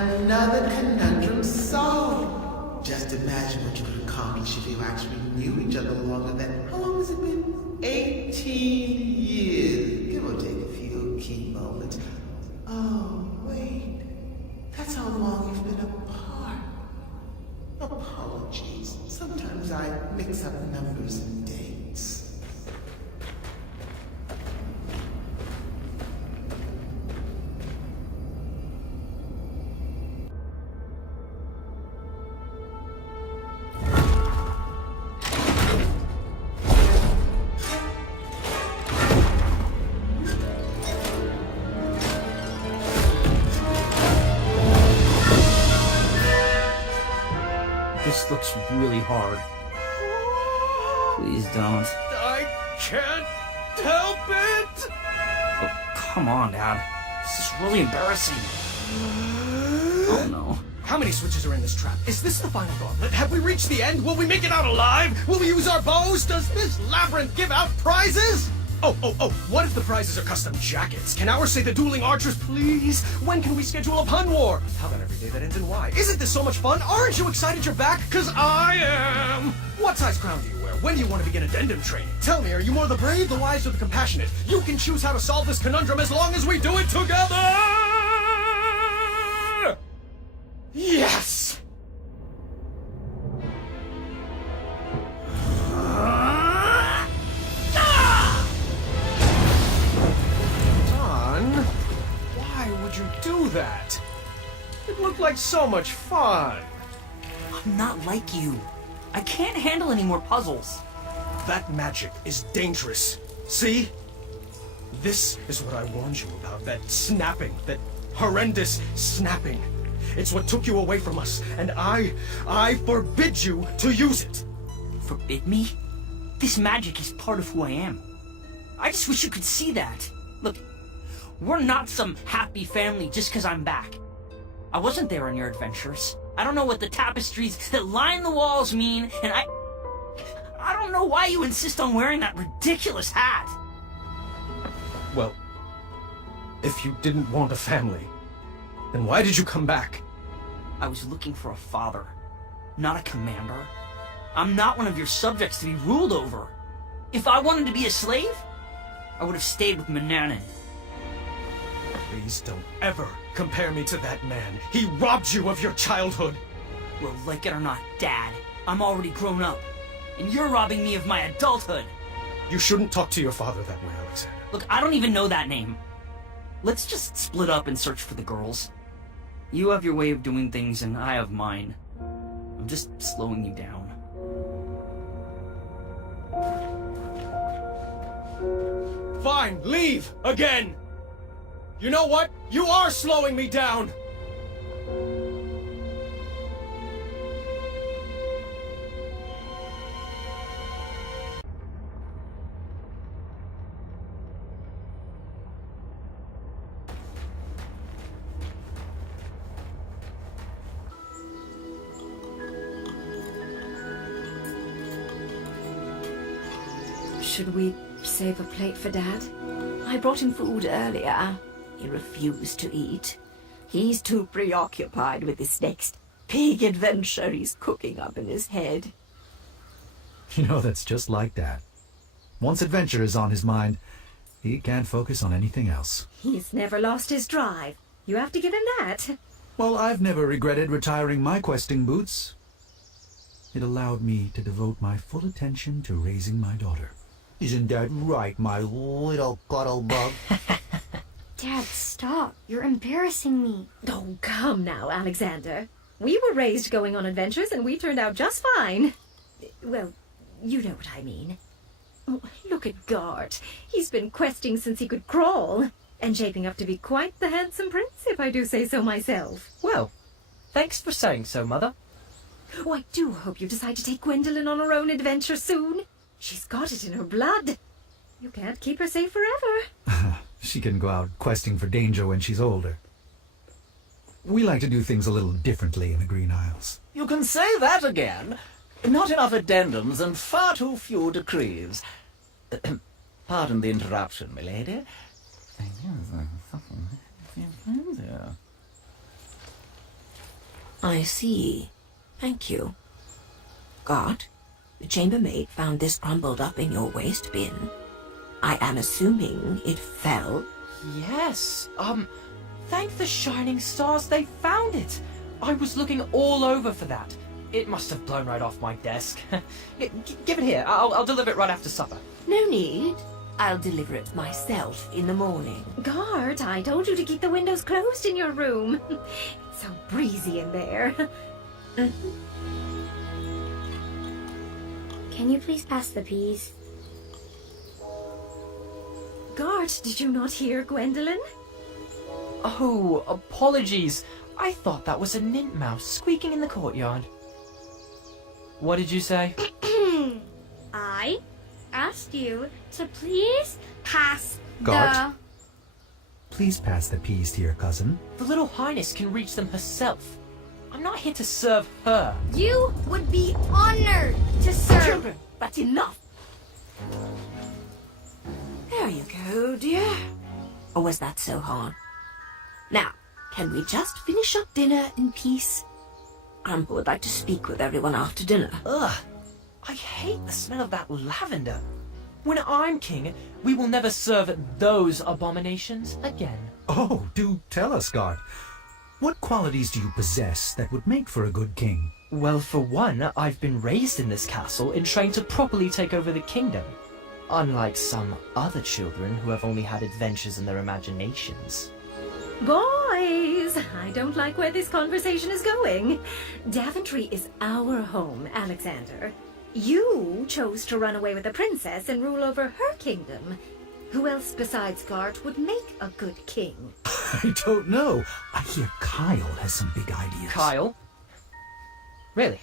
Another conundrum solved. Just imagine what you could accomplish if you actually knew each other longer than, how long has it been? 18 years. Give or take a few key moments. Oh, wait. That's how long you've been apart. Apologies. Sometimes I mix up numbers and dates. This looks really hard. Please don't. I can't help it! Oh, come on, Dad. This is really embarrassing. Oh no. How many switches are in this trap? Is this the final gauntlet? Have we reached the end? Will we make it out alive? Will we use our bows? Does this labyrinth give out prizes? Oh, what if the prizes are custom jackets? Can ours say the dueling archers, please? When can we schedule a pun war? How about every day that ends in Y? Isn't this so much fun? Aren't you excited you're back? 'Cause I am! What size crown do you wear? When do you want to begin addendum training? Tell me, are you more the brave, the wise, or the compassionate? You can choose how to solve this conundrum as long as we do it together! Yes! Don, why would you do that? It looked like so much fun. I'm not like you. I can't handle any more puzzles. That magic is dangerous. See? This is what I warned you about, that snapping, that horrendous snapping. It's what took you away from us, and I forbid you to use it. Forbid me? This magic is part of who I am. I just wish you could see that. Look, we're not some happy family just because I'm back. I wasn't there on your adventures. I don't know what the tapestries that line the walls mean, and I don't know why you insist on wearing that ridiculous hat. Well, if you didn't want a family, then why did you come back? I was looking for a father, not a commander. I'm not one of your subjects to be ruled over. If I wanted to be a slave, I would have stayed with Manannan. Please don't ever compare me to that man. He robbed you of your childhood. Well, like it or not, Dad, I'm already grown up. And you're robbing me of my adulthood. You shouldn't talk to your father that way, Alexander. Look, I don't even know that name. Let's just split up and search for the girls. You have your way of doing things, and I have mine. I'm just slowing you down. Fine, leave! Again! You know what? You are slowing me down! Should we save a plate for Dad? I brought him food earlier. He refused to eat. He's too preoccupied with this next big adventure he's cooking up in his head. You know, that's just like Dad. Once adventure is on his mind, he can't focus on anything else. He's never lost his drive. You have to give him that. Well, I've never regretted retiring my questing boots. It allowed me to devote my full attention to raising my daughter. Isn't that right, my little cuddle bug? Dad, stop. You're embarrassing me. Oh, come now, Alexander. We were raised going on adventures, and we turned out just fine. Well, you know what I mean. Oh, look at Gart. He's been questing since he could crawl, and shaping up to be quite the handsome prince, if I do say so myself. Well, thanks for saying so, Mother. Oh, I do hope you decide to take Gwendolyn on her own adventure soon. She's got it in her blood. You can't keep her safe forever. She can go out questing for danger when she's older. We like to do things a little differently in the Green Isles. You can say that again. Not enough addendums and far too few decrees. Pardon the interruption, milady. I see. Thank you. Gart, the chambermaid found this crumbled up in your waste bin. I am assuming it fell. Yes. Thank the shining stars they found it. I was looking all over for that. It must have blown right off my desk. Give it here. I'll deliver it right after supper. No need. I'll deliver it myself in the morning. Gart, I told you to keep the windows closed in your room. It's so breezy in there. Can you please pass the peas? Gart, did you not hear Gwendolyn? Oh, apologies. I thought that was a nintmouse squeaking in the courtyard. What did you say? I asked you to please pass Gart? Please pass the peas to your cousin. The little highness can reach them herself. I'm not here to serve her. You would be honored to serve. Children, that's enough. There you go, dear. Or was that so hard? Now, can we just finish up dinner in peace? Grandpa would like to speak with everyone after dinner. Ugh. I hate the smell of that lavender. When I'm king, we will never serve those abominations again. Oh, do tell us, Gart. What qualities do you possess that would make for a good king? Well, for one, I've been raised in this castle and trained to properly take over the kingdom. Unlike some other children who have only had adventures in their imaginations. Boys, I don't like where this conversation is going. Daventry is our home, Alexander. You chose to run away with the princess and rule over her kingdom. Who else besides Gart would make a good king? I don't know. I hear Kyle has some big ideas. Kyle? Really?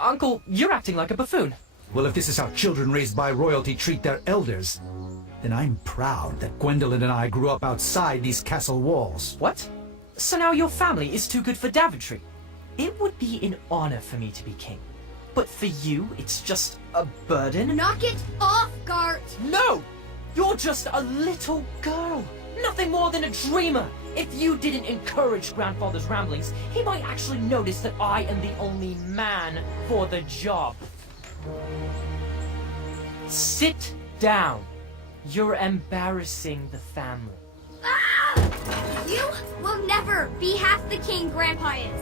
Uncle, you're acting like a buffoon. Well, if this is how children raised by royalty treat their elders, then I'm proud that Gwendolyn and I grew up outside these castle walls. What? So now your family is too good for Daventry? It would be an honor for me to be king. But for you, it's just a burden? Knock it off, Gart! No! You're just a little girl. Nothing more than a dreamer. If you didn't encourage Grandfather's ramblings, he might actually notice that I am the only man for the job. Sit down. You're embarrassing the family. Ah! You will never be half the king Grandpa is.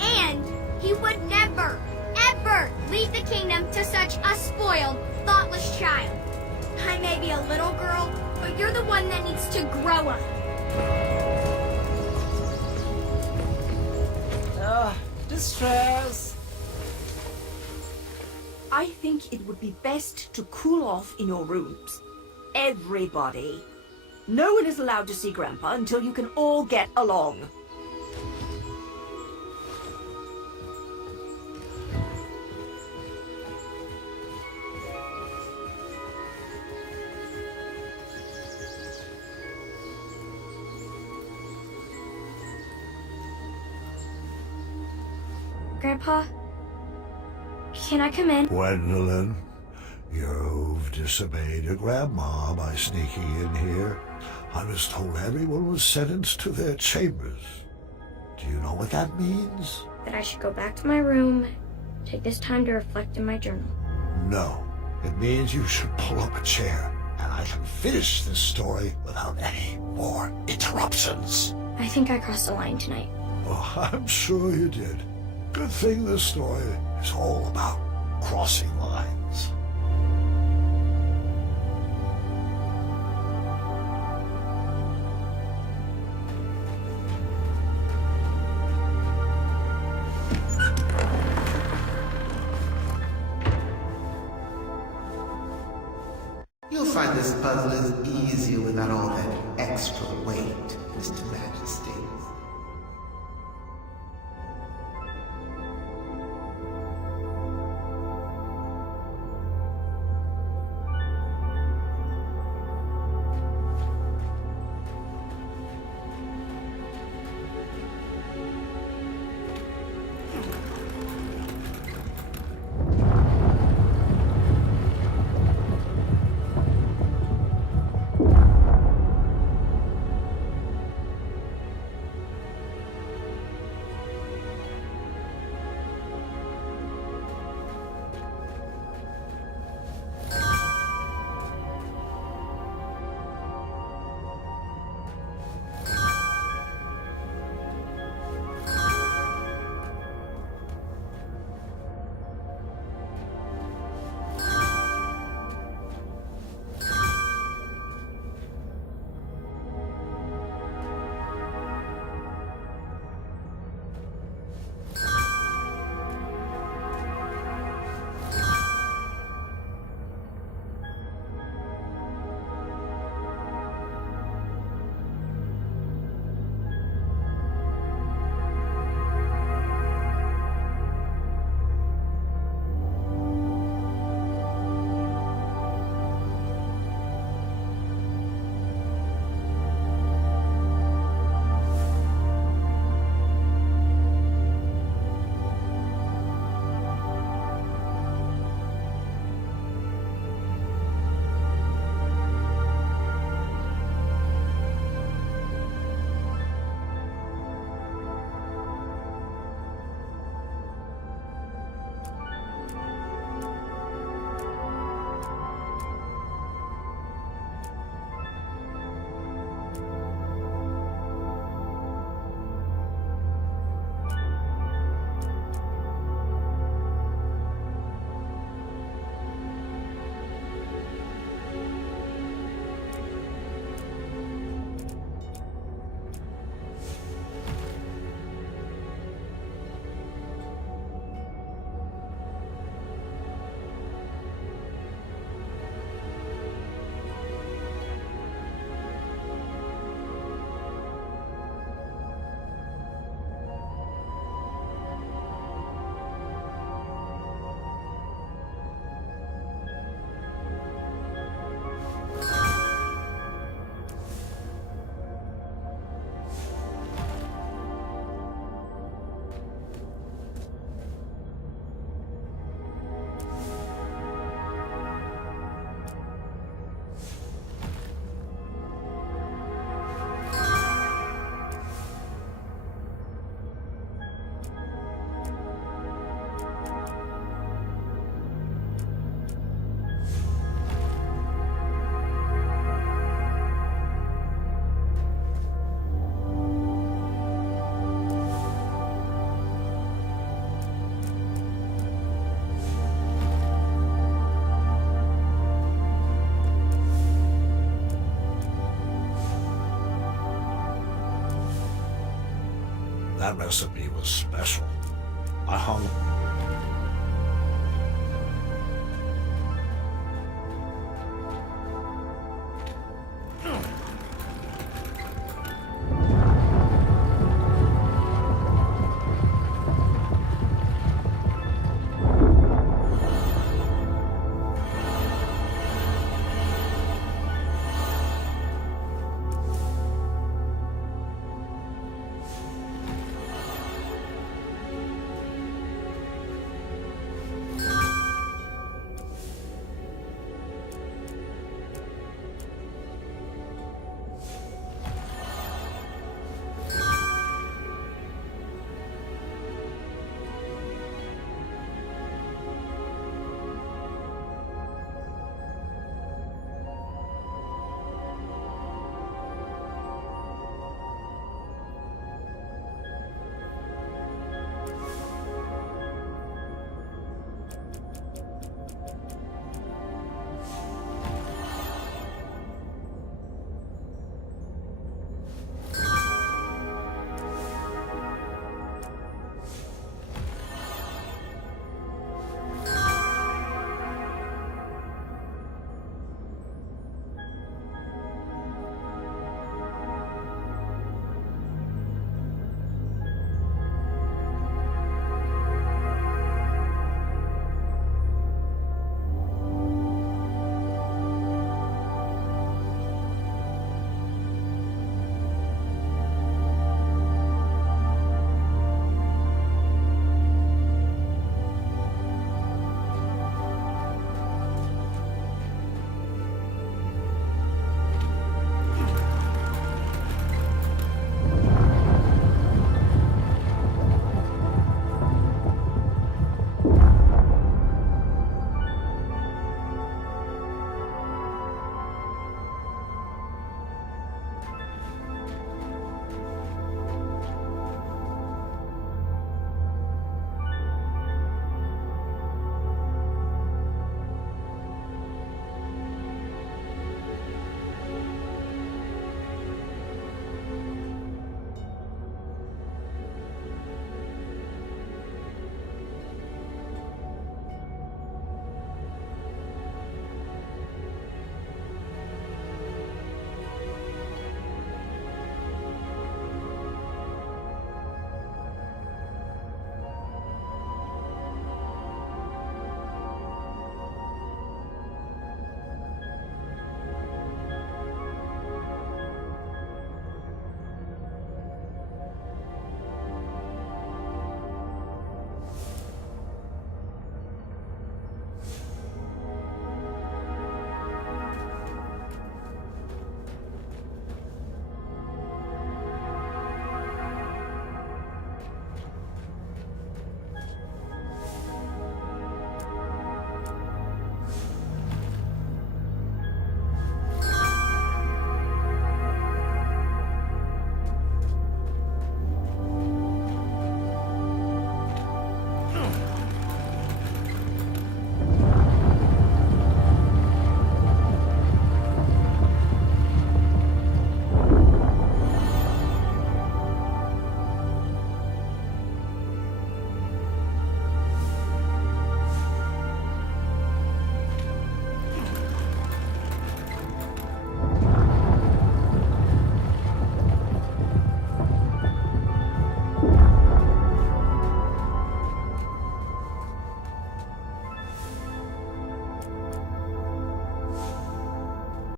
And he would never, ever leave the kingdom to such a spoiled, thoughtless child. I may be a little girl, but you're the one that needs to grow up. Distress. I think it would be best to cool off in your rooms. Everybody. No one is allowed to see Grandpa until you can all get along. Grandpa, can I come in? Gwendolyn, you've disobeyed your grandma by sneaking in here. I was told everyone was sentenced to their chambers. Do you know what that means? That I should go back to my room, take this time to reflect in my journal. No. It means you should pull up a chair, and I can finish this story without any more interruptions. I think I crossed the line tonight. Oh, I'm sure you did. Good thing this story is all about crossing lines. You'll find this puzzle is easier without all that extra weight, Mr. Majesty. That recipe was special. I hung